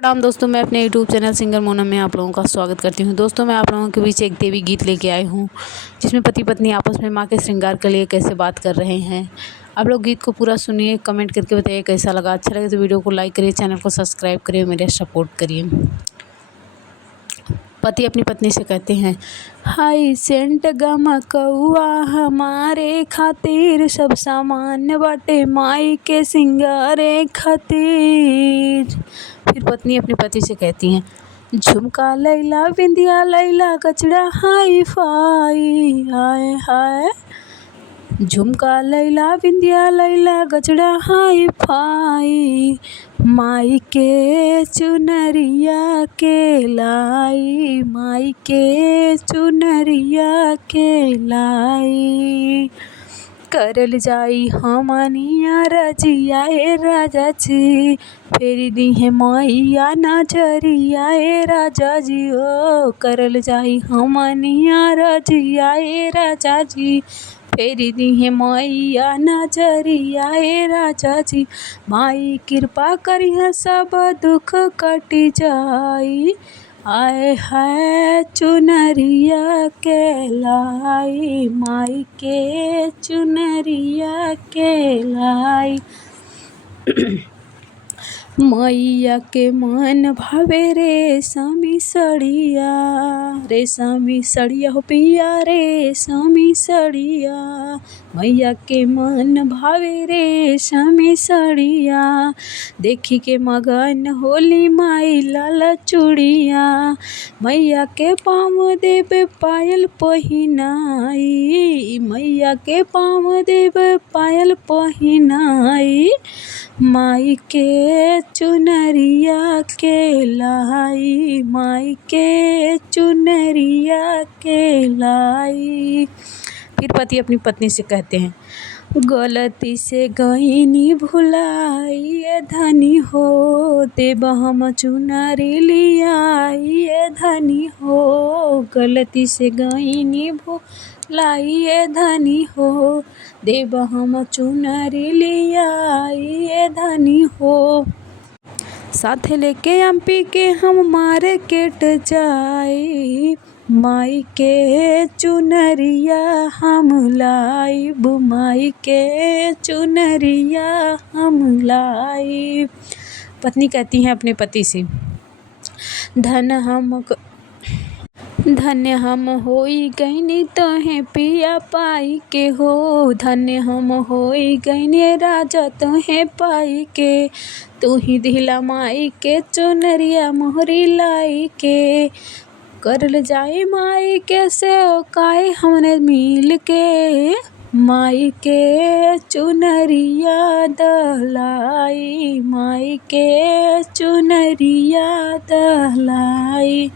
प्रणाम दोस्तों, मैं अपने यूट्यूब चैनल सिंगर मोनम में आप लोगों का स्वागत करती हूं। दोस्तों, मैं आप लोगों के बीच एक देवी गीत लेके आई हूं, जिसमें पति पत्नी आपस में माँ के श्रृंगार के लिए कैसे बात कर रहे हैं। आप लोग गीत को पूरा सुनिए, कमेंट करके बताइए कैसा लगा। अच्छा लगे तो वीडियो को लाइक करिए, चैनल को सब्सक्राइब करिए, मेरा सपोर्ट करिए। पति अपनी पत्नी से कहते हैं, हाय सेंट गमकौआ हमारे खातिर सब सामान बाटे माई के सिंगारे खातिर। फिर पत्नी अपने पति से कहती हैं, झुमका लैला बिंदिया लैला गजरा हाई फाई हाय हाय। झुमका लैला बिंदिया लैला गजरा हाई फाई, माई के चुनरिया के लाई, माई के चुनरिया के लाई। करल जाई हमनिया रजिया ए राजा जी, फेरी दी है मैया नजरिया ए राजा जी। ओ करल जाई हमनिया रजिया ए राजा जी, फेरी दी है मैया नजरिया ए राजा जी। माई कृपा करी है सब दुख कटी जाई, आए हाय चुनरिया के लाई, माई के चुनरिया के लाई। मैया के मन भावे रेशमी सड़िया, रेशमी सड़िया हो पिया रेशमी सड़िया। मैया के मन भावे रेशमी सड़िया, देखी के मगन होली माई लाल चूड़िया। मैया के पाँव देव पायल पहिनाई, मैया के पाँव देव पायल पहिनाई, माई के चुनरिया के लाई, माई के चुनरिया के लाई। फिर पति अपनी पत्नी से कहते हैं, गलती से गईनी भुलाई ए धनी हो, देब हम चुनरी लियाई ए धनी हो। गलती से गईनी भुलाई ए धनी हो, देब हम चुनरी लियाई ए धनी हो। साथे लेके एमपी के हम मार्केट जाई, माई के चुनरिया हम लाइब, माई के चुनरिया हम लाइब। पत्नी कहती है अपने पति से, धन्य हम होई गईनी तोहे पिया पाई के हो, धन्य हम होई गईनी राजा तोहे पाई के। तू ही दिला माई के चुनरिया मोहरी लाई के, करल जाई माई के से काहे हमने मिल के। माई के चुनरिया दलाई, माई के चुनरिया दलाई।